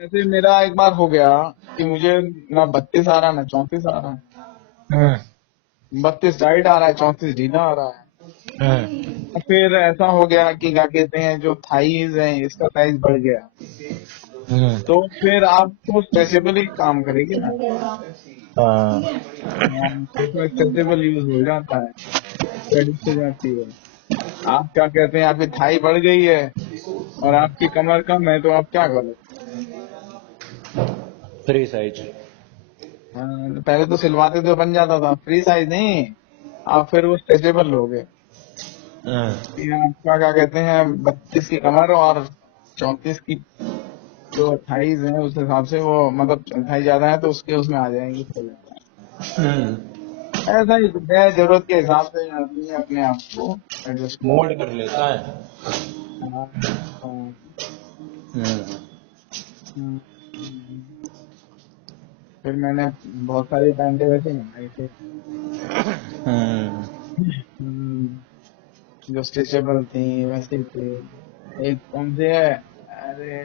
जैसे मेरा एक बार हो गया कि मुझे ना 32 आ रहा ना 34 आ रहा है। हम्म 32 टाइट आ रहा है, 34 ढीला आ रहा है। हम्म और फिर ऐसा हो गया कि क्या कहते हैं, जो थाईज है इसका साइज बढ़ गया। हम्म। तो फिर आप तो स्ट्रेचेबल ही काम करेगी ना। हाँ। हाँ, तो इसमें स्ट्रेचेबल यूज हो जाता है, क्रेडिट हो जाती है। आप क्या कहते हैं, आपकी थाई बढ़ गई है और आपकी कमर कम है, तो आप क्या करो। Free size. हाँ, पहले तो सिलवाते तो बन जाता था, फ्री साइज नहीं, आप फिर वो स्ट्रेचेबल लोगे। हम्म कि आपका क्या कहते हैं, 32 की कमर और 34 की जो थाईज है, उस हिसाब से वो मतलब थाई ज्यादा है तो उसके उसमें आ जाएंगी फुल। हम्म। ऐसा ही कुछ है, जरूरत के हिसाब से आदमी अपने आप को एडजस्ट मोल्ड करता कर लेता है। है। हाँ, हाँ, हम्म हम्म। फिर मैंने बहुत सारी पैंटे वैसे मंगाई थी। हम्म हम्म, जो स्ट्रेचेबल थी वैसे थे। एक कौन से है, अरे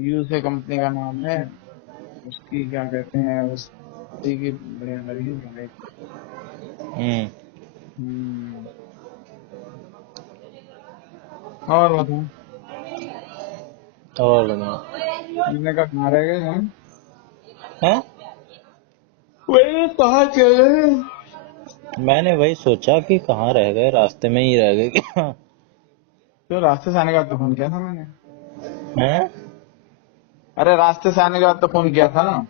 यूसे कंपनी का नाम है, उसकी क्या कहते हैं, उसी की बढ़िया लगी मुझे। हम्म। हम्म, और बताओ। और बताओ। मैंने कहा कहाँ रह गए हम। हैं? वही कहाँ चले। मैंने वही सोचा कि कहाँ रह गए, रास्ते में ही रह गए क्या? तो रास्ते से आने का तो फोन किया था मैंने। हैं? अरे रास्ते से आने के बाद तो फोन किया था।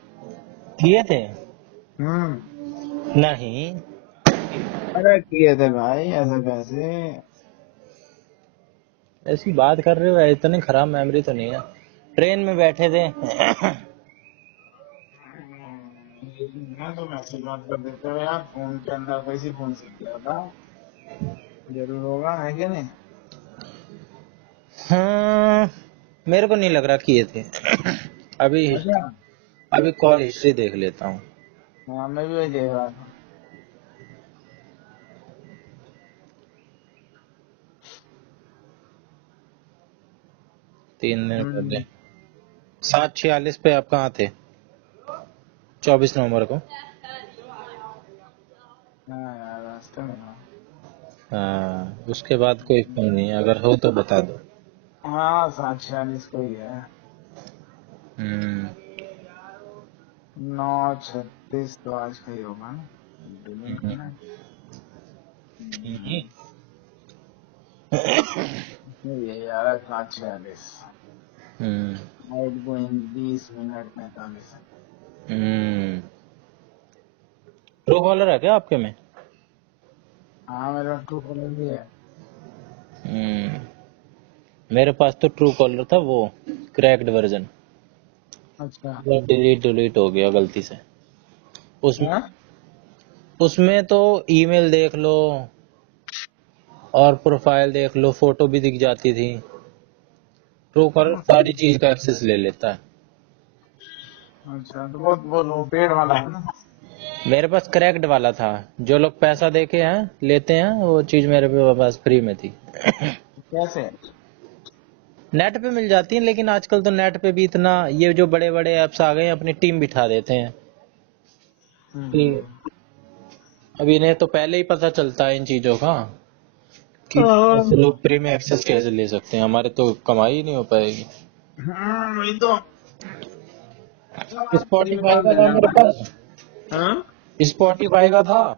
किए थे? हम्म। नहीं। अरे किए थे भाई, ऐसे कैसे। ऐसी बात कर रहे हो, इतनी खराब मेमोरी तो नहीं है। ट्रेन में बैठे थे। मैं तो मैसेज बात कर देते हो यार, फोन के अंदर वैसे फोन से किया था। जरूर होगा, है कि नहीं। हाँ, मेरे को नहीं लग रहा किए थे। अभी अच्छा। अभी कॉल हिस्ट्री देख लेता हूँ। हाँ, मैं भी वही देख रहा था। 3 दिन पहले हम्म। 7:46 पे आप कहाँ थे? 24 नवंबर को। हाँ यार, रास्ते में था। हाँ, उसके बाद कोई फोन नहीं है, अगर हो तो बता दो। हाँ, 7:46 को ही है। हम्म 9:36 तो आज का ही होगा ना, डिलीट हम्म करना है। हम्म ये यार 7:46, हम्म आउट गोइंग 20 मिनट 45 सेकंड। हम्म। ट्रू कॉलर है क्या आपके में? हाँ, मेरा ट्रू कॉलर भी है। हम्म। मेरे पास तो ट्रू कॉलर था, वो क्रैक्ड वर्जन। अच्छा। वो डिलीट डिलीट हो गया गलती से। उसमें हाँ। उसमें तो ईमेल देख लो और प्रोफाइल देख लो, फोटो भी दिख जाती थी। ट्रू कॉलर सारी चीज का एक्सेस ले लेता है। अच्छा, तो वो लो पेड़ वाला है ना। मेरे पास क्रैक्ड वाला था। जो लोग पैसा देके हैं लेते हैं, वो चीज मेरे पास फ्री में थी। कैसे। नेट पे मिल जाती है, लेकिन आजकल तो नेट पे भी इतना, ये जो बड़े बड़े ऐप्स आ गए हैं अपनी टीम बिठा देते हैं कि हम्म। अब इन्हें तो पहले ही पता चलता है इन चीजों का कि ऐसे हाँ। लोग फ्री में एक्सेस कैसे ले सकते हैं, हमारे तो कमाई ही नहीं हो पाएगी। वही तो। फ्री में स्पॉटिफाई काम का मिल था मेरे जाता है। पास। हाँ। स्पॉटिफाई का था,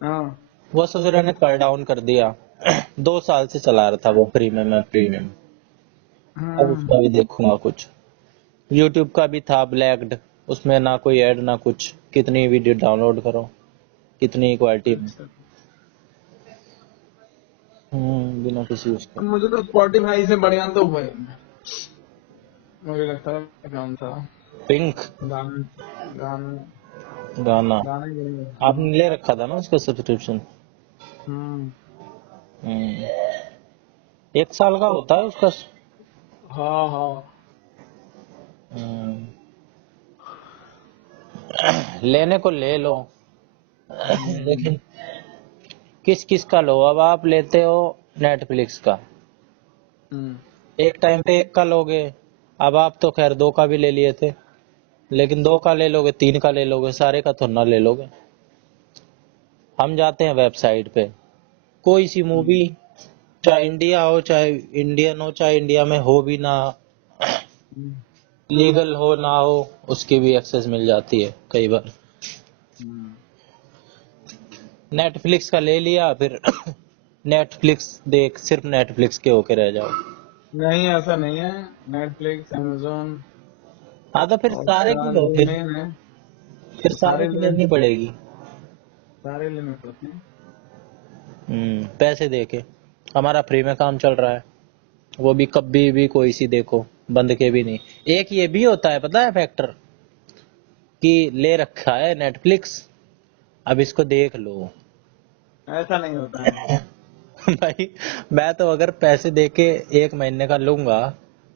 हाँ। वो ससुरा ने कर डाउन कर दिया। 2 साल से चला रहा था वो फ्री में, मैं प्रीमियम। अब हाँ। उसका भी देखूंगा कुछ। यूट्यूब का भी था ब्लैक्ड, उसमें ना कोई ऐड ना कुछ, कितनी वीडियो डाउनलोड करो, कितनी क्वालिटी में। अच्छा। बिना किसी उसके। मुझे तो स्पॉटिफाई से बढ़िया तो भाई, मुझे लगता है कौन था, पिंक गाना। गाना। गाना। गाना ही बढ़िया आपने ले रखा था ना उसका सब्सक्रिप्शन? था। हम्म। 1 साल का होता है उसका। हाँ, हाँ। हम्म, लेने को ले लो। हम्म। लेकिन किस किस का लो, अब आप लेते हो नेटफ्लिक्स का। हम्म। एक टाइम पे एक का लोगे, अब आप तो खैर 2 का भी ले लिए थे, लेकिन 2 का ले लोगे, 3 का ले लोगे, सारे का तो ना ले लोगे। हम जाते हैं वेबसाइट पे, कोई सी मूवी, चाहे इंडिया हो चाहे इंडियन हो, चाहे इंडिया में हो भी ना, हम्म, लीगल हो ना हो, उसकी भी एक्सेस मिल जाती है कई बार। हम्म। नेटफ्लिक्स का ले लिया, फिर नेटफ्लिक्स देख, सिर्फ नेटफ्लिक्स के होके रह जाओ। नहीं, ऐसा नहीं है। नेटफ्लिक्स, अमेजोन हाँ तो फिर और सारे की लो, जो मेन है फिर सारे सारे की लेने लेनी पड़ेगी। सारे लेने पड़ते हैं। पैसे दे के। हमारा फ्री में काम चल रहा है, वो भी कभी भी कोई सी देखो, बंद के भी नहीं। एक ये भी होता है पता है फैक्टर, कि ले रखा है नेटफ्लिक्स, अब इसको देख लो। ऐसा नहीं होता है। भाई, मैं तो अगर पैसे दे के 1 महीने का लूंगा,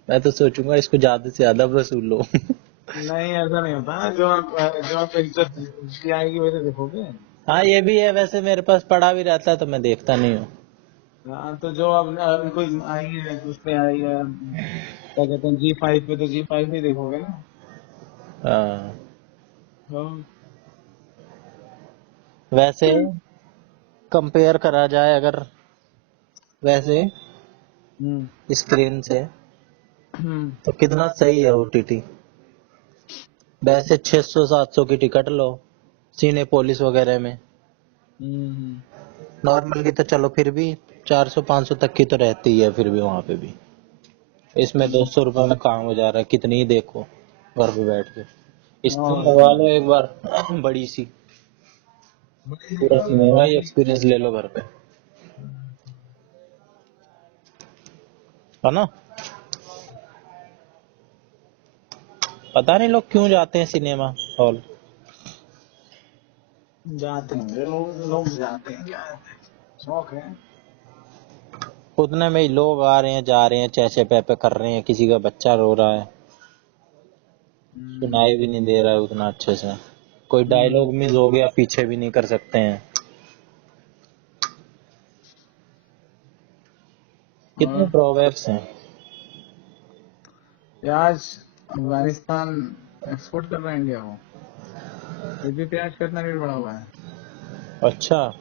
मैं तो सोचूंगा इसको ज्यादा से ज्यादा वसूल लो। नहीं, ऐसा नहीं होता है। जो आप इंटरेस्ट की आएगी वैसे देखोगे। हाँ ये भी है, वैसे मेरे पास पड़ा भी रहता है तो मैं देखता नहीं हूँ। हाँ, तो जो आप अभी कोई आई है उस पे आई है, क्या कहते हैं, G5 पे, तो G5 ही देखोगे ना। हाँ, हाँ। वैसे कंपेयर करा जाए अगर, वैसे हम्म, स्क्रीन से, हम्म, तो कितना सही है ओटीटी। वैसे 600-700 की टिकट लो सिनेपोलिस वगैरह में, हम्म। नॉर्मल की तो चलो फिर भी 400-500 तक की तो रहती ही है, फिर भी वहां पे भी। इसमें 200 रुपए में काम हो जा रहा है, कितनी ही देखो घर पे बैठ के। स्क्रीन और लगवा लो एक बार बड़ी सी, पूरा सिनेमा ही एक्सपीरियंस ले लो घर पे, है ना। पता नहीं लोग क्यों जाते हैं सिनेमा हॉल। जाते हैं लोग, लोग जाते हैं, क्या है, शौक है। उतने में ही लोग आ रहे हैं जा रहे हैं, चेचे पे कर रहे हैं, किसी का बच्चा रो रहा है, हम्म, सुनाई भी नहीं दे रहा है उतना अच्छे से, कोई हम्म। डायलॉग मिस हो गया पीछे भी नहीं कर सकते हैं। कितने और ड्रॉबैक्स हैं। प्याज अफगानिस्तान एक्सपोर्ट कर रहा है इंडिया को। फिर भी प्याज का इतना रेट बढ़ा हुआ है। अच्छा,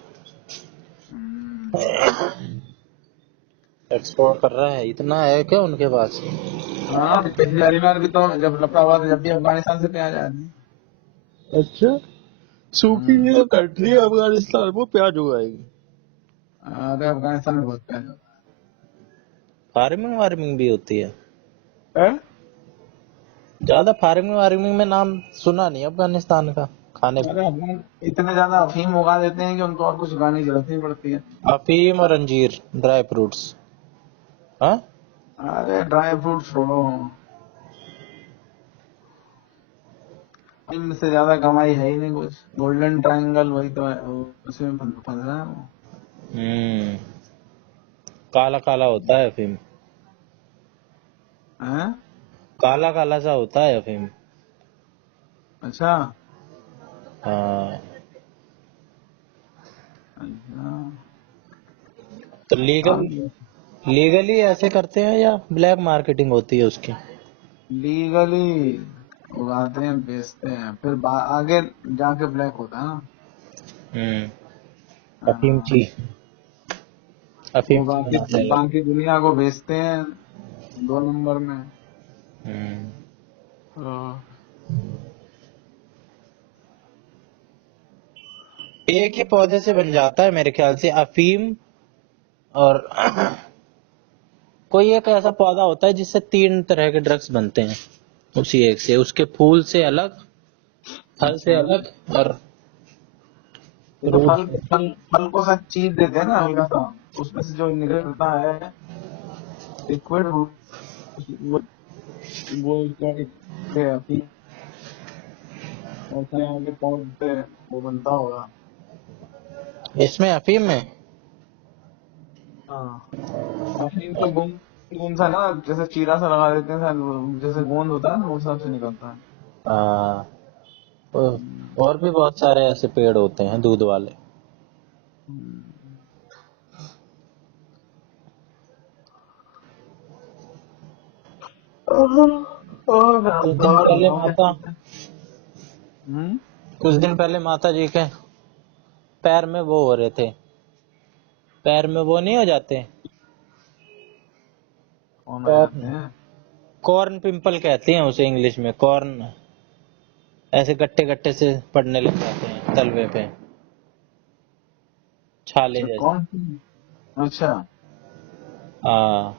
हम्म। एक्सपोर्ट कर रहा है, इतना है क्या उनके पास। हाँ, पिछली बारी बार भी तो जब लफड़ा हुआ था, जब भी अफगानिस्तान से प्याज आया था। अच्छा, सूखी हम्म। हुई तो कंट्री है अफगानिस्तान, वो प्याज उगाएगी। अरे अफगानिस्तान में बहुत प्याज फार्मिंग वार्मिंग भी होती है। होता है। ज्यादा फार्मिंग वार्मिंग में नाम सुना नहीं अफगानिस्तान का, खाने अरे पीने। अफगान इतने ज्यादा अफीम उगा देते हैं कि उनको और कुछ उगाने की जरूरत नहीं पड़ती है। अफीम और अंजीर, ड्राई फ्रूट्स। हाँ, अरे ड्राई फ्रूट छोड़ो, इनसे ज्यादा कमाई है ही नहीं कुछ। गोल्डन ट्रायंगल वही तो है, उसमें फंस रहा है वो। हम्म, काला काला होता है अफीम, हैं? काला काला सा होता है अफीम। अच्छा। हाँ, अच्छा। तो लीगल, हाँ, लीगली ऐसे करते हैं या ब्लैक मार्केटिंग होती है उसकी। लीगली उगाते हैं, बेचते हैं, फिर आगे जाके ब्लैक होता है ना। अफीम हाँ, ची, वो अफीम ची बाकी बनाते हैं लोग। बाकी दुनिया को बेचते हैं 2 नंबर में। हम्म, हाँ। एक ही पौधे से बन जाता है मेरे ख्याल से अफीम, और कोई एक ऐसा पौधा होता है जिससे 3 तरह के ड्रग्स बनते हैं उसी एक से, उसके फूल से अलग, फल से अच्छा, अलग, और ये तो रूट फल से। फल फल को सब चीज देते हैं ना हल्का सा, उसमें से जो निकलता है लिक्विड, वो उसका एक है अभी, ऐसा यहाँ के पौधे वो बनता होगा। इसमें अफीम में। हाँ, अफीम तो गोंद गोंद सा ना, जैसे चीरा सा लगा देते हैं शायद, जैसे गोंद होता है ना, उस हिसाब से निकलता है। हाँ, हम्म, और भी बहुत सारे ऐसे पेड़ होते हैं दूध वाले। हम्म। कुछ दिन पहले माता हम्म, कुछ दिन पहले माता जी के पैर में वो हो रहे थे, पैर में वो नहीं हो जाते, कौन हो पैर जाते हैं? कॉर्न पिंपल कहते हैं उसे इंग्लिश में, कॉर्न, ऐसे गट्टे गट्टे से पड़ने लग जाते हैं तलवे पे, छाले अच्छा, जैसे। कौन? अच्छा, हाँ,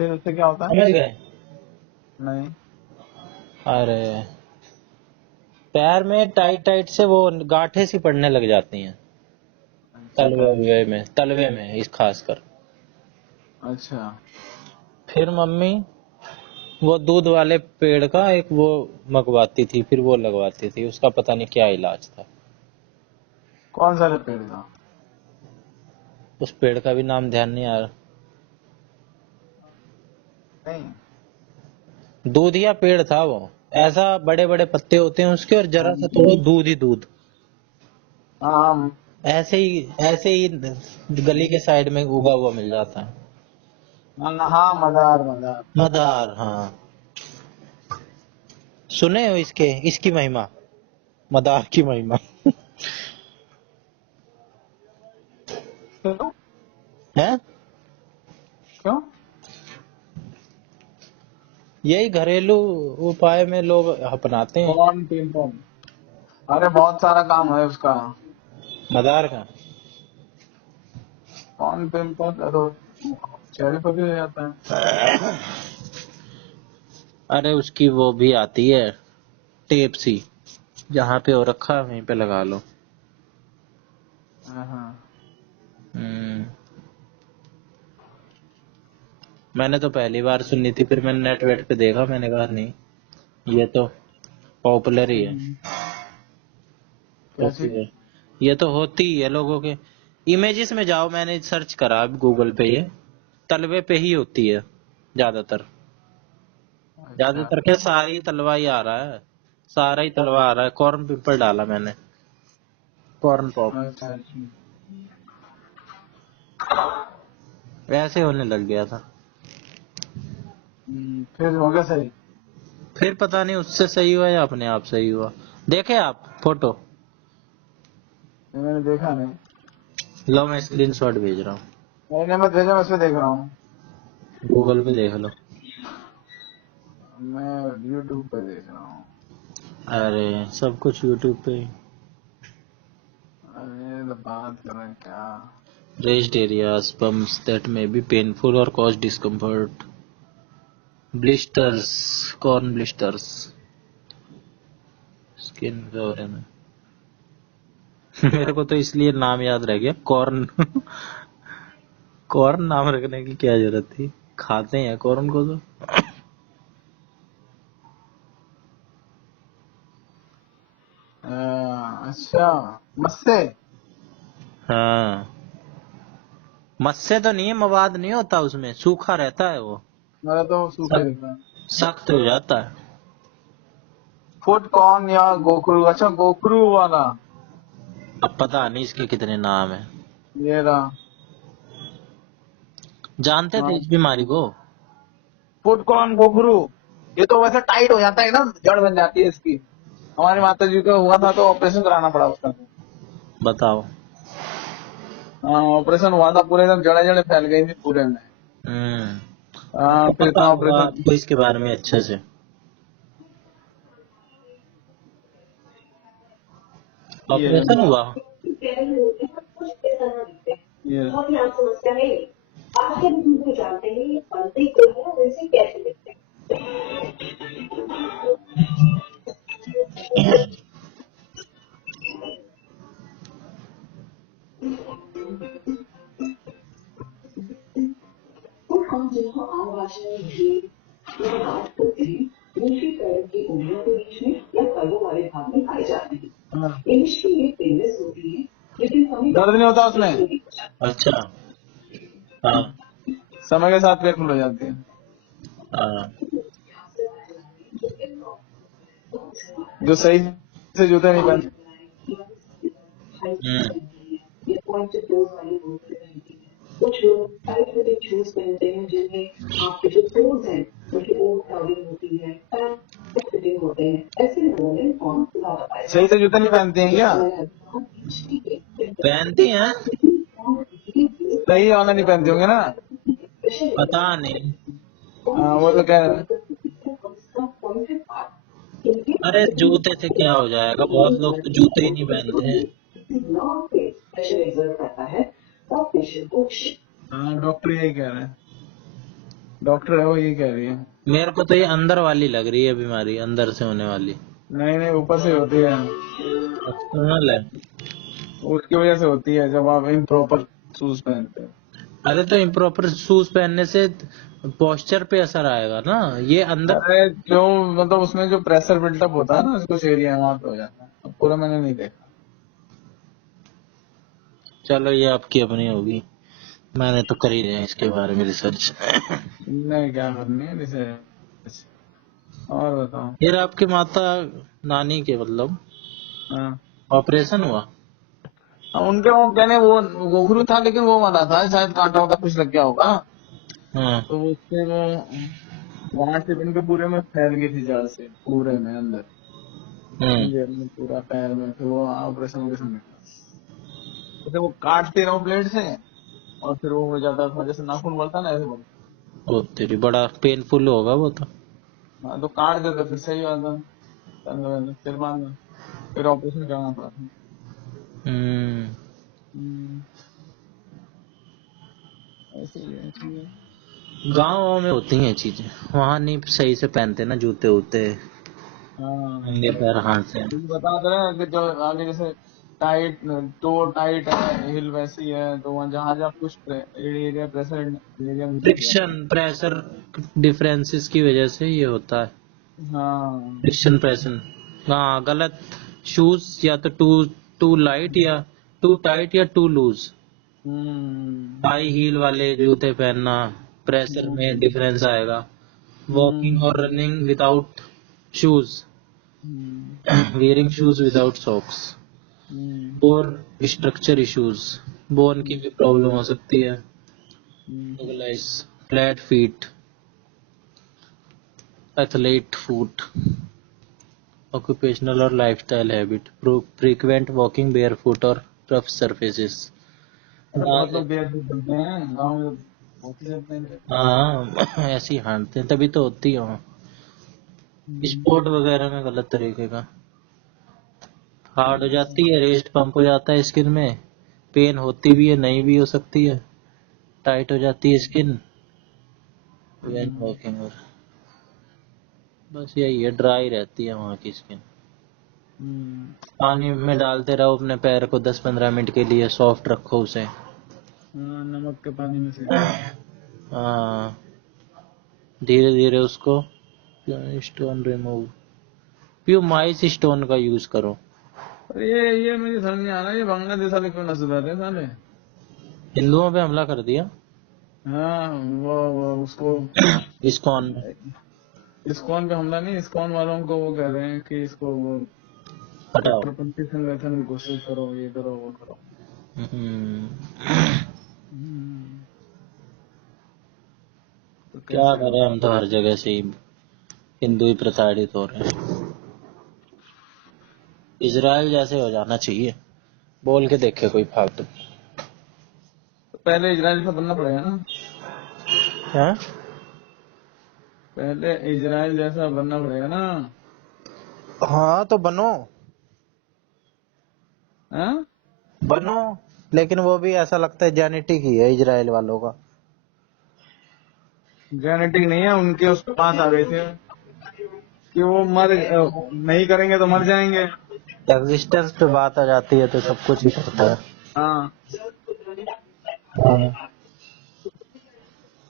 फिर उससे क्या होता है? समझ गए? नहीं। अरे पैर में टाइट टाइट से वो गांठें सी पड़ने लग जाती हैं, अच्छा। तलवे में इस खासकर। अच्छा। फिर मम्मी वो दूध वाले पेड़ का एक वो मंगवाती थी, फिर वो लगवाती थी, उसका पता नहीं क्या इलाज था। कौन सा पेड़ था? उस पेड़ का भी नाम ध्यान नहीं आ रहा। नहीं। दूधिया पेड़ था वो, ऐसा बड़े बड़े पत्ते होते हैं उसके, और जरा सा तो वो दूध ही दूध, हाँ। ऐसे ही गली के साइड में उगा हुआ मिल जाता है। हाँ, हाँ, मदार मदार। मदार, हाँ। सुने हो इसकी महिमा, मदार की महिमा? क्यों? है, क्यों? यही घरेलू उपाय में लोग अपनाते हैं कौन पिंपल? अरे बहुत सारा काम है उसका। मदार का। कौन पिंपल तो चेहरे पर भी हो जाता है। अरे उसकी वो भी आती है, टेप सी, जहाँ पे हो रखा है वहीं पे लगा लो। हाँ। हम्म, मैंने तो पहली बार सुनी थी, फिर मैंने नेट वेट पे देखा, मैंने कहा नहीं, ये तो पॉपुलर ही है, क्या चीज? पॉपुलर, ये तो होती ही है लोगों के। इमेजेस में जाओ, मैंने सर्च करा अब गूगल पे, ये तलवे पे ही होती है ज्यादातर, अच्छा। ज्यादातर क्या सारी ही तलवा ही आ रहा है, सारा ही तलवा आ रहा है। कॉर्न पिंपल डाला मैंने, कॉर्न पॉप, अच्छा। अच्छा। वैसे होने लग गया था। फिर हो गया सही? फिर पता नहीं उससे सही हुआ या अपने आप सही हुआ। देखे आप फोटो? ये मैंने देखा नहीं। लो मैं स्क्रीनशॉट भेज रहा हूँ, मैंने मत भेजा, मैं उसमें देख रहा हूँ। गूगल पे देख लो। मैं यूट्यूब पे देख रहा हूँ। अरे सब कुछ यूट्यूब पे। अरे तो बात कर रहे हैं क्या? Raised areas, bumps that may be painful or cause discomfort, blisters, corn blisters, skin के बारे में। मेरे को तो इसलिए नाम याद रह गया, कॉर्न। कॉर्न नाम रखने की क्या जरूरत थी, खाते हैं कॉर्न को तो। अच्छा, मस्से। हाँ, मस्से तो नहीं है, मवाद नहीं होता उसमें, सूखा रहता है वो, मेरा तो सूखा सख्त दिख रहा है। सख्त हो जाता है। फुट कॉर्न या गोखरू? अच्छा, गोखरू वाला। अब पता नहीं इसके कितने नाम है। ये रहा। जानते थे हाँ, इस बीमारी को? फुट कॉर्न गोखरू। ये तो वैसे टाइट हो जाता है ना, जड़ बन जाती है इसकी। हमारी माता जी को हुआ था तो ऑपरेशन कराना पड़ा उसका। बताओ। हाँ, ऑपरेशन हुआ था, पूरे एकदम जड़े जड़े फैल गई थी पूरे में। हम्म, हाँ, तो फिर पता इतना होगा ऑपरेशन। आपको इसके बारे में अच्छे से। ये ऑपरेशन हुआ? ये बहुत ही आम समस्या है ये। आखिर हम जानते हैं ये बनते क्यों है और इसे कैसे लिखते हैं। तो हम जिनको आम भाषा में भीड़ या बात करते हैं, दूसरी तरफ की उंगलियों के बीच में या कलों वाले भाग में पाए जाते हैं। हाँ। इनकी ये पेनलेस होती है, लेकिन हमें दर्द नहीं होता उसमें? अच्छा, हाँ, समय के साथ पेट फूल हो जाती है। हाँ, जो सही से जूते नहीं पहनते। हम्म, ये पॉइंट से क्लोज वाली बोलते हैं। कुछ लोग टाइट फिटिंग शूज पहनते हैं जिनमें आपके जो टोज हैं क्योंकि वो क्राउडिंग होती है, फिटिंग होते हैं, ऐसे लोगों ने फॉर्म खुला बताया। सही से जूते नहीं पहनते हैं क्या? पहनती हैं, सही वाला नहीं पहनते होंगे ना? पता नहीं। हाँ, वो तो कह रहे हैं। अरे जूते से क्या हो जाएगा, बहुत लोग तो जूते ही नहीं पहनते हैं। हाँ, डॉक्टर यही कह रहे हैं, डॉक्टर है वो यही कह रही है। मेरे को तो ये अंदर वाली लग रही है बीमारी, अंदर से होने वाली। नहीं नहीं, ऊपर से होती है, एक्सटर्नल है। उसकी वजह से होती है जब आप इम्प्रॉपर शूज पहनते हैं। अरे तो इम्प्रॉपर शूज पहनने से पोस्चर पे असर आएगा ना, ये अंदर। अरे जो मतलब उसमें जो प्रेशर बिल्टअप होता है ना कुछ एरिया वहाँ पे हो जाता है, अब पूरा मैंने नहीं देखा। चलो ये आपकी अपनी होगी, मैंने तो कर ही लिया इसके बारे में रिसर्च। नहीं, क्या करनी है जैसे। और बताओ। फिर आपके माता नानी के मतलब हाँ ऑपरेशन हुआ? उनके वो कहने वो गोखरू था, लेकिन वो वाला था शायद, कांटा वाटा कुछ लग गया होगा, हाँ। तो उससे वो वहां से इनके पूरे में फैल गई थी, जड़ से पूरे में अंदर, जेल में पूरा पैर में, फिर वो ऑपरेशन वॉपरेशन निकला। जैसे वो काटते रहो ब्लेड से, और फिर वो हो जाता था जैसे नाखून बढ़ता ना, ऐसे बढ़ता। ओ तेरी, बड़ा पेनफुल होगा वो तो। हाँ, तो काट देते फिर सही आता, फिर बाद में फिर ऑपरेशन करना पड़ा था। हम्म, ऐसे ही है, ऐसे ही है। गाँव में होती हैं चीजें, वहाँ नहीं सही से पहनते ना जूते वूते, हाँ, नंगे पैर हाथ से। क्योंकि बता दे रहे हैं कि जो आगे जैसे टाइट, टो टाइट है, हिल वैसी है, तो वहाँ जहाँ जहाँ कुछ एरिया प्रेशर एरिया में दिख जाता फ्रिक्शन प्रेशर डिफरेंसेस की वजह से ये होता है। है। हाँ। फ्रिक्शन प्रेशर, हाँ गलत। शूज या तो टू टू लाइट या टू टाइट या too loose, hmm high heel वाले जूते पहनना, प्रेशर हम्म में डिफरेंस आएगा। वॉकिंग हम्म और रनिंग विदाउट शूज, हम्म wearing shoes without socks, हम्म और स्ट्रक्चर इश्यूज, बोन की भी प्रॉब्लम हो सकती है। Hmm flat feet, athlete foot, occupational और lifestyle habit, frequent walking barefoot और रफ सरफेसेस। अरे बहुत लोग बेवकूफ बनते हैं गाँव में, बहुत ही जाते हैं। हाँ ऐसे ही हारते हैं, तभी तो होती है वहाँ हम्म, स्पोर्ट वगैरह में गलत तरीके का। हार्ड हो जाती है, रेस्ट पंप हो जाता है स्किन में, पेन होती भी है, नहीं भी हो सकती है, टाइट हो जाती है स्किन व्हेन हम्म, वॉकिंग, और बस यही है, ड्राई रहती है वहाँ की स्किन। हम्म, पानी में डालते रहो अपने पैर को 10-15 मिनट के लिए, सॉफ्ट रखो उसे। हाँ, नमक के पानी में से। हाँ, धीरे धीरे उसको स्टोन रिमूव, प्यूमाइस स्टोन का यूज करो। पर ये मुझे समझ नहीं आ रहा, ये बांग्लादेश वाले क्यों ना सुधारे साले। हिंदुओं पे हमला कर दिया हाँ, वो उसको इस्कॉन में। इस्कॉन पे हमला नहीं, इस्कॉन वालों को वो कह रहे हैं कि इसको वो हटाओ। कट्टरपंथी संगठन घोषित करो, ये करो वो करो। हम्म, हम्म, तो क्या कैसे करें, होगा। हम तो हर जगह से ही हिंदू ही प्रताड़ित हो रहे हैं। इजराइल जैसे हो जाना चाहिए, बोल के देखे कोई फालतू। तो पहले इजराइल से बनना पड़ेगा ना, क्या? पहले इजराइल जैसा बनना पड़ेगा ना। हाँ तो बनो, हाँ, बनो, लेकिन वो भी ऐसा लगता है जेनेटिक ही है इजराइल वालों का। जेनेटिक नहीं है, उनके उस पास आ गए थे कि वो नहीं करेंगे तो मर जाएंगे। एग्जिस्टेंस पे बात आ जाती है तो सब कुछ ही करता है। हाँ, हाँ।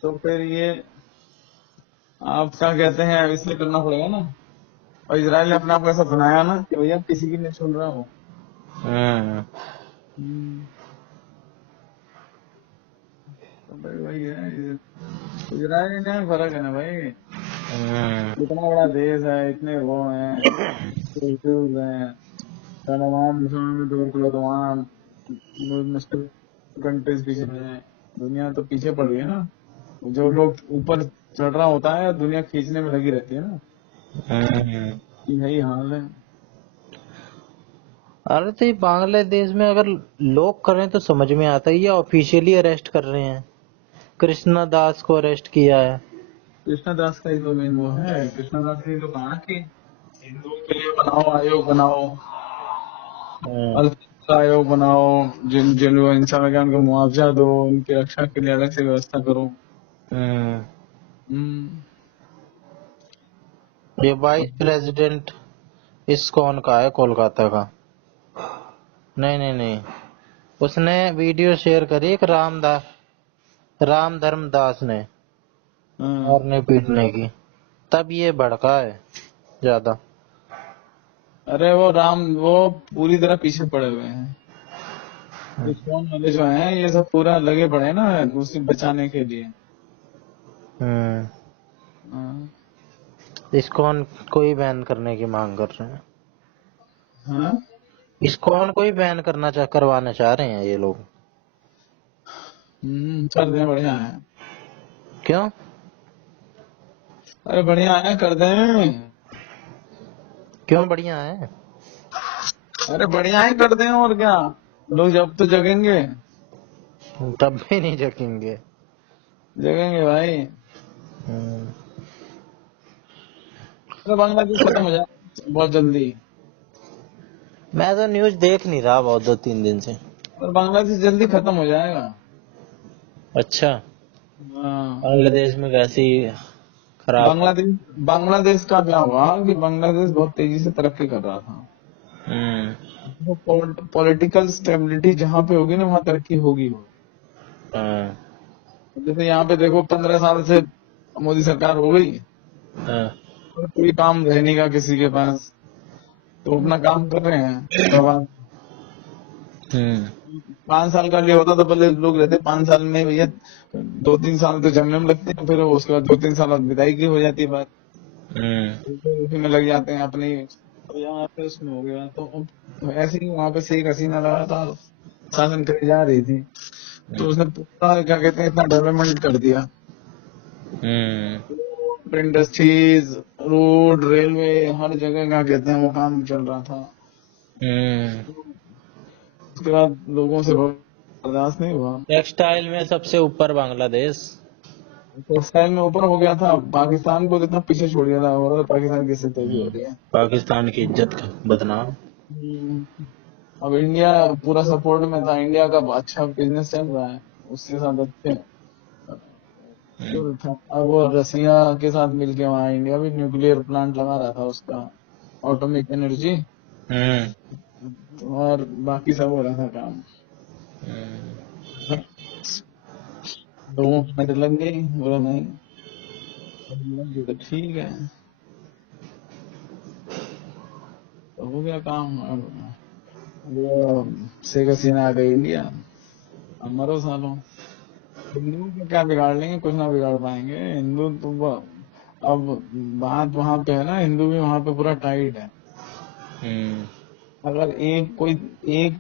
तो फिर ये आप क्या कहते हैं, इसलिए करना पड़ेगा ना। और इजराइल ने अपने आप को ऐसा बनाया ना कि भैया किसी की नहीं सुन रहा हो। हम्म, हम्म, तो भाई वही है, इजराइल इंडिया में फर्क है ना भाई। इतना बड़ा देश है, इतने वो हैं, issues हैं, तमाम मुसलमान में दूर करो, तमाम मुस्लिम कंट्रीज पीछे हैं, दुनिया तो पीछे पड़ गई है ना। जो लोग ऊपर चढ़ रहा होता है, दुनिया खींचने में लगी रहती है ना, यही हाल है। अरे तो ये बांग्लादेश में अगर लोग करें तो समझ में आता है, ये ऑफिशियली अरेस्ट कर रहे हैं। कृष्णा दास को अरेस्ट किया है। कृष्णा दास का ही तो मेन वो है, कृष्णा दास ने तो कहा कि हिंदुओं के लिए बनाओ, आयोग बनाओ, अल्पसंख्यक आयोग बनाओ, जिन जिन लोग हिंसा में गए उनको मुआवजा दो, उनकी रक्षा के लिए अलग से व्यवस्था करो। ये वाइस प्रेसिडेंट इस्कॉन का है, कोलकाता का। नहीं नहीं नहीं, उसने वीडियो शेयर करी एक राम धर्मदास ने मारने पीटने की, तब ये भड़का है ज्यादा। अरे वो पूरी तरह पीछे पड़े हुए हैं। इस्कॉन वाले जो हैं ये सब पूरा लगे पड़े हैं ना उसे बचाने के लिए। हाँ। इस्कॉन को ही बैन करने की मांग कर रहे हैं। हाँ? इस्कॉन को ही बैन करवाना चाह रहे हैं ये लोग। कर दें, बढ़िया है। क्यों? अरे बढ़िया है, कर दें। क्यों बढ़िया है? अरे बढ़िया है, कर दें, और क्या। लोग जब तो जगेंगे। तब भी नहीं जगेंगे। जगेंगे भाई। अरे बांग्लादेश खत्म हो जाए बहुत जल्दी। मैं तो न्यूज देख नहीं रहा बहुत 2-3 दिन से। और बांग्लादेश जल्दी खत्म हो जाएगा। अच्छा, हाँ। बांग्लादेश में वैसे ही खराब। बांग्लादेश का क्या हुआ कि बांग्लादेश बहुत तेजी से तरक्की कर रहा था। पॉलिटिकल स्टेबिलिटी जहाँ पे होगी ना वहाँ तरक्की होगी। जैसे यहाँ पे देखो 15 साल से मोदी सरकार हो गई, कोई काम रहने का किसी के पास, तो अपना काम कर रहे हैं। 5 साल का लिए होता तो पहले लोग रहते 5 साल में भैया 2-3 साल तो जमने में लगते हैं, फिर उसके बाद 2-3 साल बाद विदाई की हो जाती है बात, उसी में लग जाते हैं अपनी। तो यहाँ पे उसमें हो गया, तो ऐसे ही वहाँ पे शेख हसीना लगातार शासन करी जा रही थी, तो उसने पूरा क्या कहते हैं इतना डेवलपमेंट कर दिया। इंडस्ट्रीज, रोड, रेलवे, हर जगह क्या कहते हैं वो काम चल रहा था। उसके बाद लोगों से बर्दाश्त नहीं हुआ। टेक्सटाइल में सबसे ऊपर बांग्लादेश। टेक्सटाइल में ऊपर हो गया था, पाकिस्तान को कितना पीछे छोड़ दिया था, और पाकिस्तान की स्थिति तेजी हो रही है। पाकिस्तान की इज्जत बदनाम। अब इंडिया पूरा सपोर्ट में था, इंडिया का अच्छा बिजनेस चल रहा है, उसके साथ अच्छे अब वो रसिया के साथ मिलके वहाँ इंडिया भी न्यूक्लियर प्लांट लगा रहा था, उसका एटॉमिक एनर्जी, और बाकी सब हो रहा था काम। लोगों की नजर लग गई, बोला नहीं तो ठीक है, तो हो गया काम। अब शेख हसीना आ गई इंडिया, अब मरो सालों। हिंदुओं को क्या बिगाड़ लेंगे, कुछ ना बिगाड़ पाएंगे हिंदू तो। अब बात वहां पे है ना, हिंदू भी वहां पे पूरा टाइट है। अगर एक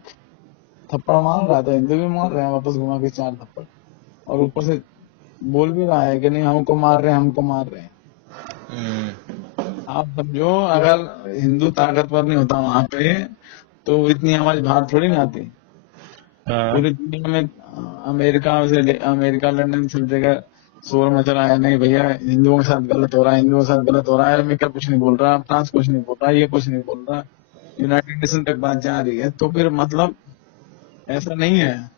थप्पड़ मार रहा है तो हिंदू भी मार रहे हैं वापस घुमा के 4 थप्पड़, और ऊपर से बोल भी रहा है कि नहीं हमको मार रहे हैं, हमको मार रहे हैं। आप समझो अगर हिंदू ताकतवर नहीं होता वहां पे तो इतनी आवाज बाहर थोड़ी ना आती। पूरी दुनिया में अमेरिका लंदन सब जगह शोर मचा रहा है, नहीं भैया हिंदुओं के साथ गलत हो रहा है, हिंदुओं के साथ गलत हो रहा है। अमेरिका कुछ नहीं बोल रहा, फ्रांस कुछ नहीं बोल रहा, ये कुछ नहीं बोल रहा, यूनाइटेड नेशन तक बात जा रही है। तो फिर मतलब ऐसा नहीं है,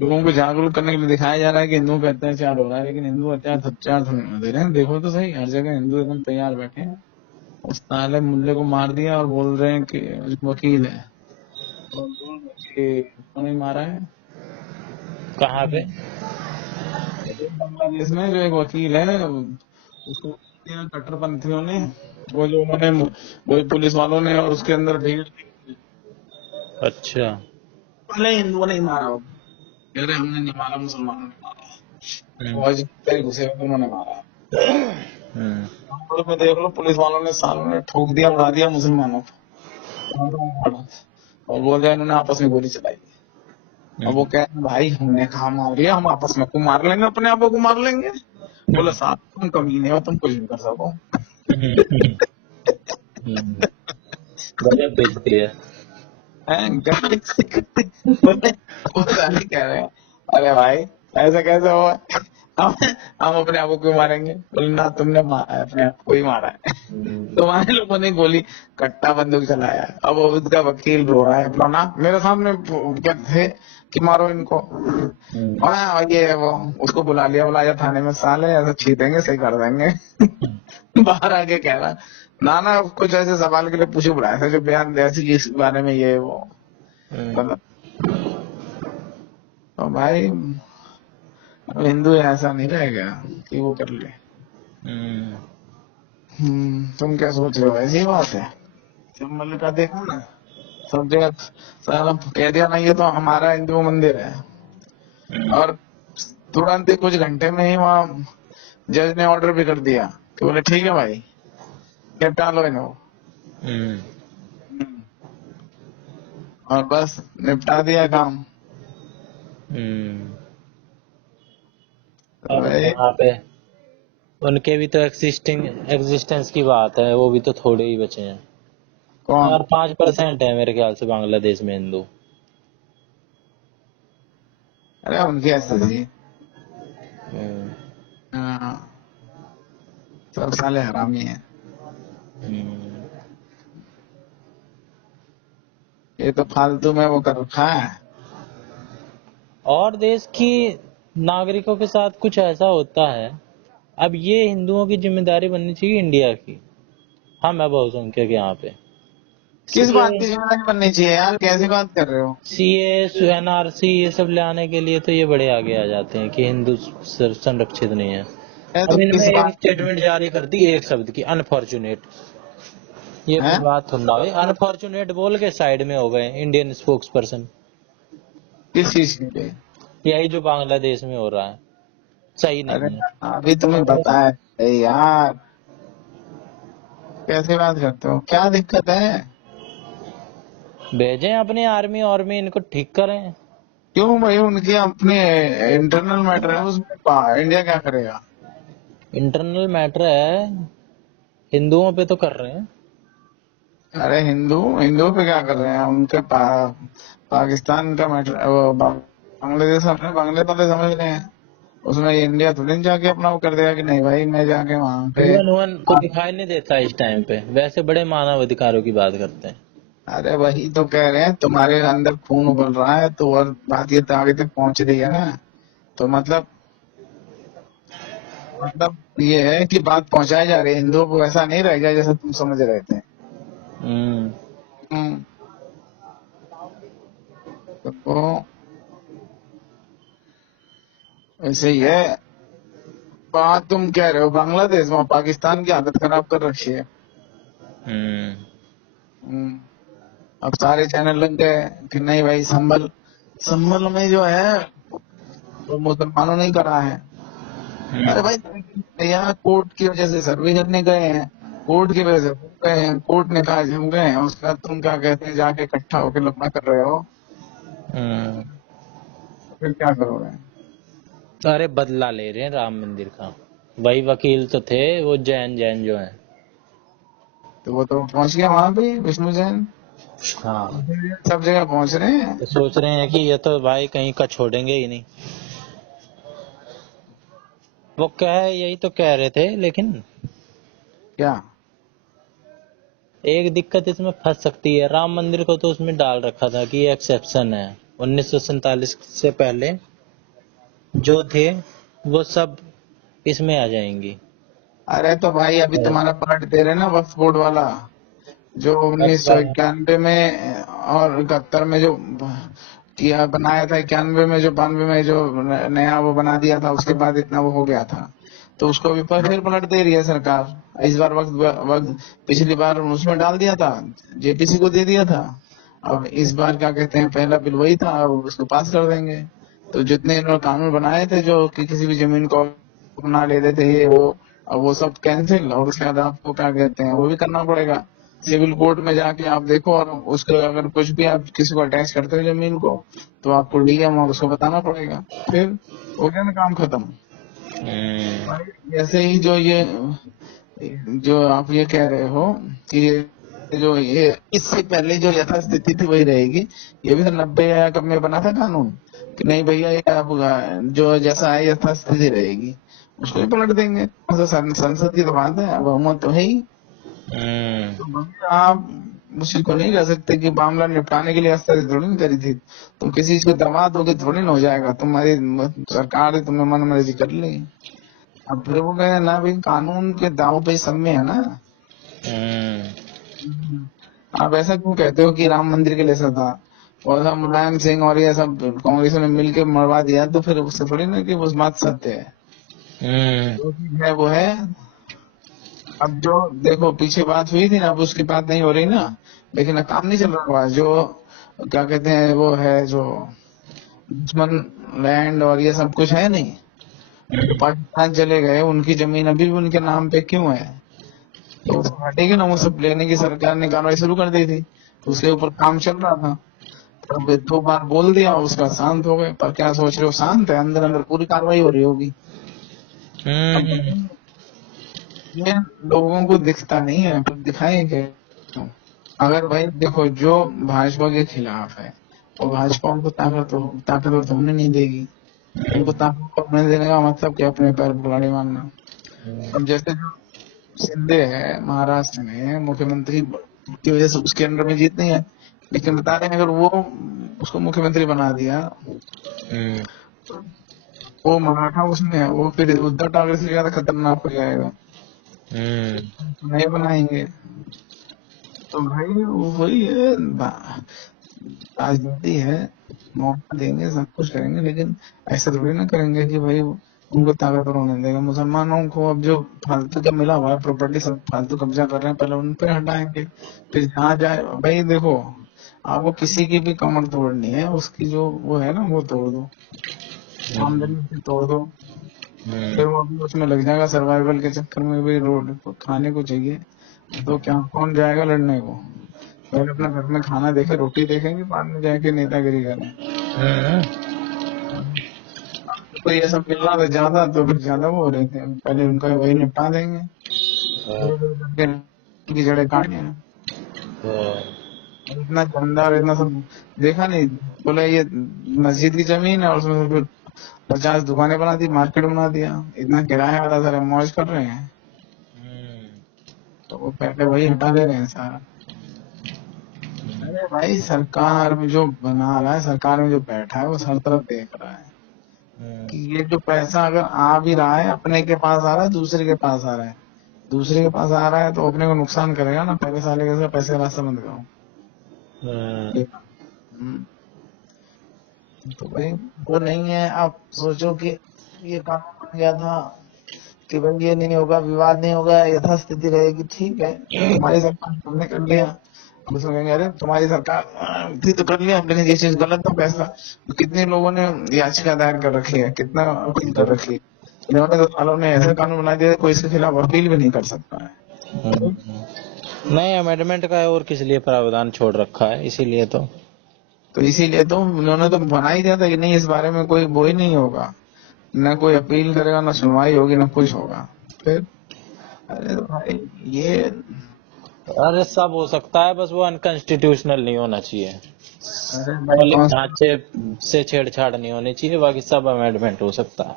लोगों को जागरूक करने के लिए दिखाया जा रहा है कि हिंदुओं पे अत्याचार हो रहा है, लेकिन हिंदू अत्याचार थोड़ी ना दे रहे हैं। देखो तो सही, हर जगह हिंदू एकदम तैयार बैठे हैं। उस ताले मुल्ले को मार दिया और बोल रहे हैं कि वकील है, और बोल रहे हैं कि नहीं मारा है। कहाँ पे? बांग्लादेश में जो एक वकील है उसको कट्टरपंथियों ने, वो जो उन्होंने वही पुलिस वालों ने और उसके अंदर भीड़। अच्छा, पहले हिंदुओं ने मारा, कह रहे हमने नहीं मारा, मुसलमानों ने मारा, फौज घुसे उन्होंने मारा। में देख लो पुलिस वालों ने सालों ने ठोक दिया, उड़ा दिया मुसलमानों को, और बोल रहे इन्होंने आपस में गोली चलाई। अब वो कह रहे भाई हमने कहा मार लिया, हम आपस में को मार लेंगे, अपने आप को मार लेंगे, बोला साहब तुम कमीने हो, तुम कुछ भी कर सको। गजब बेइज्जती है। गलती से करते बोले, वो साले कह रहे हैं अरे भाई ऐसा कैसे हुआ, हम हम अपने आप को क्यों मारेंगे। बोले ना तुमने मारा है, अपने आप को ही मारा है। तुम्हारे लोगों ने गोली कट्टा बंदूक चलाया है। अब उसका वकील रो रहा है फलाना, मेरे सामने क्या थे कि मारो इनको। और ये वो उसको बुला लिया, बुलाया थाने में, साले ऐसा छीटेंगे सही कर देंगे। बाहर आके कह रहा ना ना कुछ ऐसे सवाल के लिए पूछे बुलाया था जो बयान दे ऐसे इस बारे में ये वो मतलब। तो भाई अब हिंदू ऐसा नहीं रहेगा कि वो कर ले। तुम क्या सोच रहे हो, ऐसी बात है। तुम मल्लिका देखो ना, सब जगह साला कह दिया ना ये तो हमारा हिंदू मंदिर है, और तुरंत ही कुछ घंटे में ही वहाँ जज ने ऑर्डर भी कर दिया कि बोले ठीक है भाई निपटा लो इन्हें। और बस निपटा दिया काम। तो और भाई यहाँ पे उनके भी तो एग्जिस्टेंस की बात है, वो भी तो थोड़े ही बचे हैं। कौन, और 5% है मेरे ख्याल से बांग्लादेश में हिंदू। अरे उनकी ऐसे थी हम्म, सब साले हरामी है। हम्म। ये तो फालतू में वो कर रखा है। और देश की नागरिकों के साथ कुछ ऐसा होता है, अब ये हिंदुओं की जिम्मेदारी बननी चाहिए इंडिया की। हम है बहुसंख्यक यहाँ पे। किस बात की सीए जिम्मेदारी बननी चाहिए यार, कैसी बात कर रहे हो। सीए एनआरसी ये सब ले आने के लिए तो ये बड़े आगे आ जाते हैं कि हिंदू संरक्षित नहीं है। ये अब तो इनमें किस एक बात स्टेटमेंट जारी कर दी एक शब्द की, अनफॉर्चुनेट। ये है, कोई बात सुनना हुई, अनफॉर्चुनेट बोल के साइड में हो गए इंडियन स्पोक्स पर्सन। किस चीज के लिए। यही जो बांग्लादेश में हो रहा है सही अरे नहीं है। अभी तुम्हें पता है ए यार, कैसे बात करते हो, क्या दिक्कत है। भेजें अपनी आर्मी और में इनको ठीक करें। क्यों भाई, उनकी अपनी इंटरनल मैटर है, उसमें इंडिया क्या करेगा। इंटरनल मैटर है, हिंदुओं पे तो कर रहे हैं। अरे हिंदू हिंदू पे क्या कर रहे हैं, उनके पाकिस्तान का मैटर, वो बांग्लादेश अपने बांग्लादेश समझ रहे हैं। उसमें इंडिया थोड़ी ना जाके अपना वो कर देगा कि नहीं भाई मैं जाके वहां पे। यूएन वन को दिखाई नहीं देता इस टाइम पे, वैसे बड़े मानव अधिकारों की बात करते हैं। अरे वही तो कह रहे हैं, तुम्हारे अंदर खून उबल रहा है तो, और बात ये तो आगे तक पहुंच रही है ना। तो मतलब ये है कि बात पहुंचाई जा रही है, हिंदुओं को ऐसा नहीं रह गया जैसा तुम समझ रहे थे। हम्म, हम्म, तो ऐसे ही है बात। तुम कह रहे हो बांग्लादेश में पाकिस्तान की हालत खराब कर रखी है। हम्म, हम्म, अब सारे चैनल लग गए कि नहीं भाई संभल संभल में जो है वो मुसलमानों ने करा है। अरे भाई यहाँ कोर्ट की वजह से सर्वे करने गए हैं, कोर्ट की वजह से हम गए हैं, कोर्ट ने कहा हम गए हैं, उसके बाद तुम क्या कहते हैं जाके इकट्ठा होकर लफड़ा कर रहे हो, हम्म। फिर क्या करोगे। अरे बदला ले रहे हैं राम मंदिर का। वही वकील तो थे वो जैन जैन जो हैं। तो वो तो पहुंच गया वहां पे, विष्णु जैन हाँ, सब जगह पहुंच रहे हैं। तो सोच रहे हैं कि ये तो भाई कहीं का छोड़ेंगे ही नहीं। वो यही तो कह रहे थे, लेकिन क्या, एक दिक्कत इसमें फंस सकती है। राम मंदिर को तो उसमें डाल रखा था कि ये एक्सेप्शन है, 1947 से पहले जो थे वो सब इसमें आ जाएंगी। अरे तो भाई अभी तुम्हारा पार्ट दे रहे ना वक्फ बोर्ड वाला, जो 1991 में और 71 में जो किया बनाया था, 91 में जो 92 में जो नया वो बना दिया था, उसके बाद इतना वो हो गया था, तो उसको भी फिर पलट दे रही है सरकार। इस बार वक्त पिछली बार उसमें डाल दिया था, जेपीसी को दे दिया था। अब इस बार क्या कहते हैं, पहला बिल वही था, अब उसको पास कर देंगे। तो जितने इन्होंने कानून बनाए थे जो कि किसी भी जमीन को अपना लेते थे ये वो, अब वो सब कैंसिल, और उसके बाद आपको क्या कहते हैं वो भी करना पड़ेगा। सिविल कोर्ट में जाके आप देखो, और उसको अगर कुछ भी आप किसी को अटैच करते हो जमीन को, तो आपको डीएम और उसको बताना पड़ेगा, फिर हो गया ना काम खत्म। जैसे ही जो आप ये कह रहे हो कि जो ये इससे पहले जो यथास्थिति थी वही रहेगी, ये भी तो 90 या कब में बना था कानून कि नहीं भैया ये आप जो जैसा है यथास्थिति रहेगी, उसको भी पलट देंगे। तो संसद की तो बात है, अब बहुमत तो है ही। तो भैया आप उसी को नहीं कह सकते कि मामला निपटाने के लिए हस्तक्षेप थोड़ी नहीं करी थी। तुम किसी चीज को दबा दोगे थोड़ी ना हो जाएगा, तुम्हारी सरकार है, तुम्हें मन मर्जी कर लेगी। अब फिर वो कहे ना भाई कानून के दाव पे सब में है ना। आप ऐसा क्यों कहते हो कि राम मंदिर के लिए ऐसा था और सब मुलायम सिंह और ये सब कांग्रेस ने मिलकर मरवा दिया, तो फिर उससे थोड़ी ना कि उस बात सत्य है। जो चीज है वो है। अब जो देखो पीछे बात हुई थी ना, अब उसकी बात नहीं हो रही ना, लेकिन अब काम नहीं चल रहा हुआ। जो क्या कहते हैं वो है जो दुश्मन लैंड और ये सब कुछ है नहीं, तो पाकिस्तान चले गए, उनकी जमीन अभी भी उनके नाम पे क्यों है? तो उसको हटेगी ना, वो सब लेने की सरकार ने कार्रवाई शुरू कर दी थी, तो उसके ऊपर काम चल रहा था। अब 2 बार बोल दिया उसका, शांत हो गए। पर क्या सोच रहे हो, शांत है, अंदर अंदर पूरी कार्रवाई हो रही होगी। अब ये लोगों को दिखता नहीं है, पर दिखाएंगे। अगर भाई देखो जो भाजपा के खिलाफ है, वो भाजपा उनको ताकतवर तो होने नहीं देगी। उनको ताकतवर होने देने का मतलब क्या, अपने पैर पर कुल्हाड़ी मारना। अब जैसे जो शिंदे है महाराष्ट्र में मुख्यमंत्री की वजह से उसके अंडर में जीत नहीं है, लेकिन बता रहे हैं अगर वो उसको मुख्यमंत्री बना दिया, वो मराठा उसमें है, वो फिर उद्धव ठाकरे से ज्यादा खतरनाक हो जाएगा। नहीं बनाएंगे तो भाई वही है, राजनीति है, मौका देंगे, सब कुछ करेंगे, लेकिन ऐसा थोड़ी ना करेंगे कि भाई उनको ताकतवर होने देगा। मुसलमानों को अब जो फालतू का मिला हुआ है प्रॉपर्टी, सब फालतू कब्जा कर रहे हैं, पहले उन पे हटाएंगे, फिर जहाँ जाए। भाई देखो आपको किसी की भी कमर तोड़नी है, उसकी जो वो है ना वो तोड़ दो, आमदनी तोड़ दो, फिर वो अभी उसमें लग जाएगा सर्वाइवल के चक्कर में। भी रोड खाने को चाहिए तो क्या कौन जाएगा लड़ने को? पहले अपना घर में खाना देखे, रोटी देखेंगे, बाद में जाके नेतागिरी करें। तो ये सब मिल रहा था ज्यादा, तो फिर ज्यादा वो हो रहे थे, पहले उनका वही निपटा देंगे, की जड़ें काटें। इतना गंदा और इतना सब देखा नहीं। बोला ये मस्जिद की जमीन है और उसमें फिर 50 दुकानें बना दी, मार्केट बना दिया, इतना किराया वाला सारा मौज कर रहे हैं। तो वो पहले वही हटा दे रहे हैं सारा। अरे भाई सरकार में जो बना रहा है, सरकार में जो बैठा है, वो हर तरफ देख रहा है कि ये जो पैसा अगर आ भी रहा है, अपने के पास आ रहा है, दूसरे के पास आ रहा है, दूसरे के पास आ रहा है तो अपने को नुकसान करेगा ना। पहले साले के पैसे का रास्ता बंद करो। तो भाई वो नहीं है। आप सोचो कि ये कानून बन गया था कि भाई ये नहीं होगा, विवाद नहीं होगा, यथास्थिति रहेगी, ठीक है, हमारी सरकार हमने कर लिया। अब उसमें कहेंगे अरे तुम्हारी सरकार थी तो कर लिया, लेकिन ये चीज गलत था पैसा। तो कितने लोगों ने याचिका दायर कर रखी है, कितना अपील कर रखी है। इन्होंने तो सालों ने ऐसा कानून बना दिया कोई इसके खिलाफ अपील भी नहीं कर सकता है। नहीं, अमेंडमेंट का और किस लिए प्रावधान छोड़ रखा है, इसीलिए तो इसीलिए तो उन्होंने तो बना ही दिया था कि नहीं इस बारे में कोई वो ही नहीं होगा, न कोई अपील करेगा, न सुनवाई होगी, न कुछ होगा। फिर अरे तो भाई ये अरे सब हो सकता है, बस वो अनकॉन्स्टिट्यूशनल नहीं होना चाहिए, अरे भाई मौलिक ढांचे से छेड़छाड़ नहीं होनी चाहिए, बाकी सब अमेंडमेंट हो सकता है।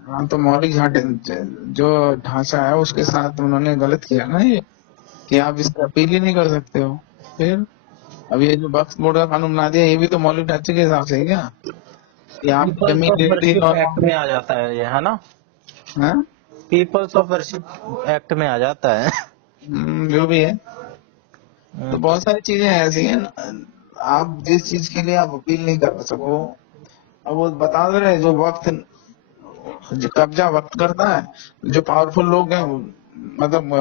हाँ तो मौलिक जो ढांचा है उसके साथ उन्होंने गलत किया ना ये, कि आप इसकी अपील ही नहीं कर सकते हो। फिर अब ये जो वक्फ बोर्ड का कानून बना दिया, ये भी तो मौलिक ढांचे के हिसाब से है क्या, कि आप जमीन ले ली और एक्ट में आ जाता है ये, है ना, हाँ? पीपल्स ऑफ वर्शिप एक्ट में आ जाता है। जो भी है, तो बहुत सारी चीजें ऐसी हैं आप जिस चीज के लिए आप अपील नहीं कर सको। अब वो बता दे रहे जो वक्त जो कब्जा वक्त करता है, जो पावरफुल लोग हैं मतलब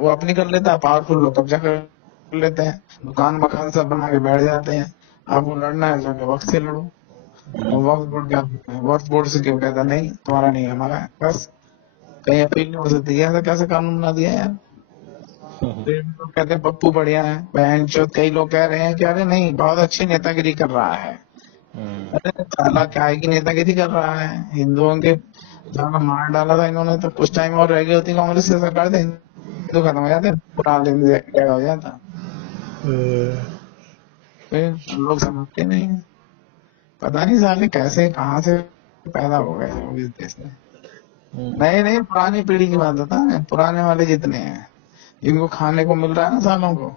वो अपनी कर लेता है, पावरफुल लोग कब्जा कर लेते हैं, दुकान मकान सब बना के बैठ जाते हैं। आपको लड़ना है तो वक्त से लड़ो। वक्त बोर्ड क्या, वक्त बोर्ड से क्यों कहता नहीं तुम्हारा नहीं हमारा है, बस कहीं अपील नहीं हो सकती। ऐसा कैसे कानून बना दिया यार। फिर लोग कहते हैं पप्पू बढ़िया है, बहन चौथ कई लोग कह रहे हैं कि अरे नहीं बहुत अच्छी नेतागिरी कर रहा है। अरे साला क्या है कि नेतागिरी कर रहा है, हिंदुओं के ज्यादा मार डाला था इन्होंने, तो कुछ टाइम और रह गई होती कांग्रेस की सरकार, तो हिंदू खत्म हो जाते, पूरा दिन डेड हो जाता। फिर लोग समझते नहीं हैं। पता नहीं साले कैसे कहाँ से पैदा हो गए लोग इस देश में। नए नए पुरानी पीढ़ी की बात बता रहे हैं, पुराने वाले जितने हैं जिनको खाने को मिल रहा है ना सालों को,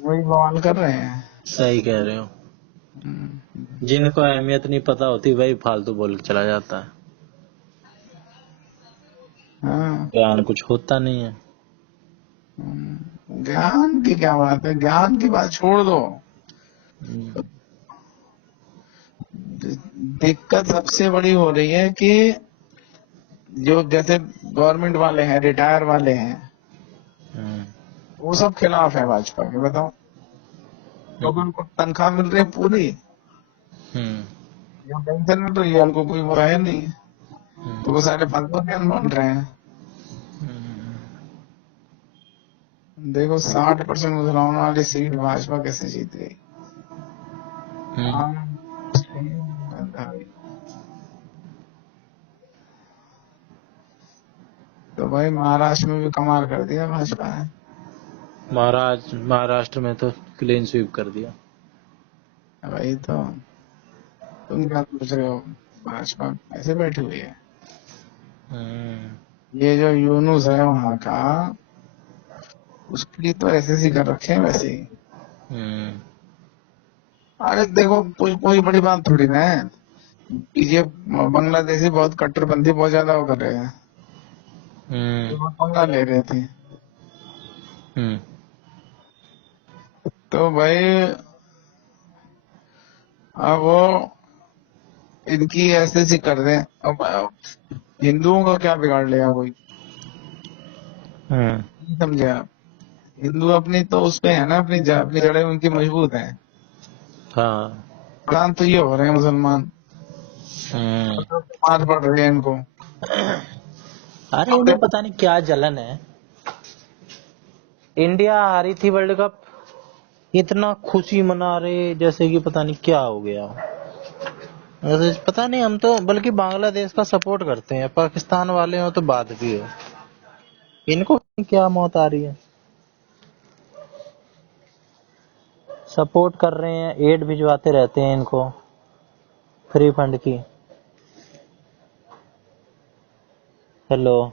वही बवाल कर रहे हैं। सही कह रहे हो। जिनको अहमियत नहीं पता होती वही फालतू बोल के चला जाता है। हाँ, ज्ञान कुछ होता नहीं है। ज्ञान की क्या बात है, ज्ञान की बात छोड़ दो। दिक्कत सबसे बड़ी हो रही है कि जो जैसे गवर्नमेंट वाले हैं, रिटायर वाले हैं, वो सब खिलाफ है भाजपा के। बताओ, क्योंकि उनको तनख्वाह मिल रही है पूरी, जो पेंशन मिल रही है उनको कोई वो है नहीं, तो वो सारे फालतू ज्ञान बांट रहे हैं। देखो 60% मुसलमानों वाली सीट भाजपा कैसे जीत गई। तो भाई महाराष्ट्र में भी कमाल कर दिया भाजपा ने। महाराष्ट्र में तो क्लीन स्वीप कर दिया। वही तो, तुम क्या पूछ रहे हो, भाजपा ऐसे बैठी हुई है। ये जो यूनुस है वहां का, उसकी तो एसएससी कर रखे हैं वैसे ही। अरे देखो, कोई बड़ी बात थोड़ी ना है। ये बांग्लादेशी बहुत कट्टरपंथी बहुत ज्यादा वो कर रहे हैं, तो पंगा ले रहे थे। तो भाई अब वो इनकी एसएससी कर रहे हैं। अब हिंदुओं का क्या बिगाड़ लिया कोई, नहीं समझे आप। हिंदू अपनी तो उसपे है ना, अपनी जड़ें उनकी मजबूत हैं। काम तो ये हो रहे हैं मुसलमान, मार पड़ रही है इनको। अरे इन्हें पता नहीं क्या जलन है। इंडिया हारी थी वर्ल्ड कप, इतना खुशी मना रहे जैसे कि पता नहीं क्या हो गया। वैसे पता नहीं, हम तो बल्कि बांग्लादेश का सपोर्ट करते हैं, पाकिस्तान वाले हो तो बात भी हो, इनको क्या मौत आ रही है। सपोर्ट कर रहे हैं, एड भिजवाते रहते हैं इनको फ्री फंड की। हेलो।